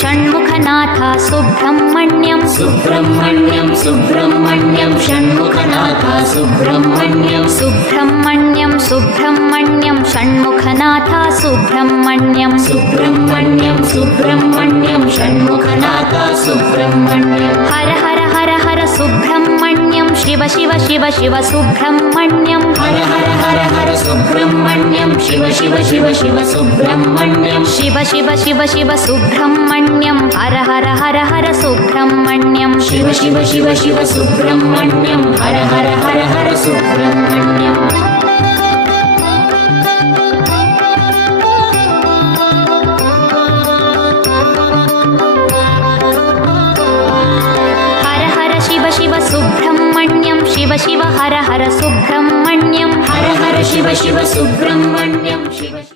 Shanmukhanath Subrahmanyam Subrahmanyam Subrahmanyam Shanmukhanath Subrahmanyam Subrahmanyam Subrahmanyam Shanmukhanath Subrahmanyam Subrahmanyam Subrahmanyam Shanmukhanath Subrahmanyam Har Har Har Har Subrahmanyam Shiva Shiva Shiva Shiva Subrahmanyam Har Har Har Har Subrahmanyam Shiva Shiva Shiva Shiva Subrahmanyam Shiva Shiva Shiva Shiva Subrahmanyam Har Har Har Har Subrahmanyam Shiva Shiva Shiva Shiva Subrahmanyam Har Har Har Har Subrahmanyam Shiva Subrahmanyam Shiva Shiva Har Har Subrahmanyam Har Har Shiva Shiva Subrahmanyam Shiva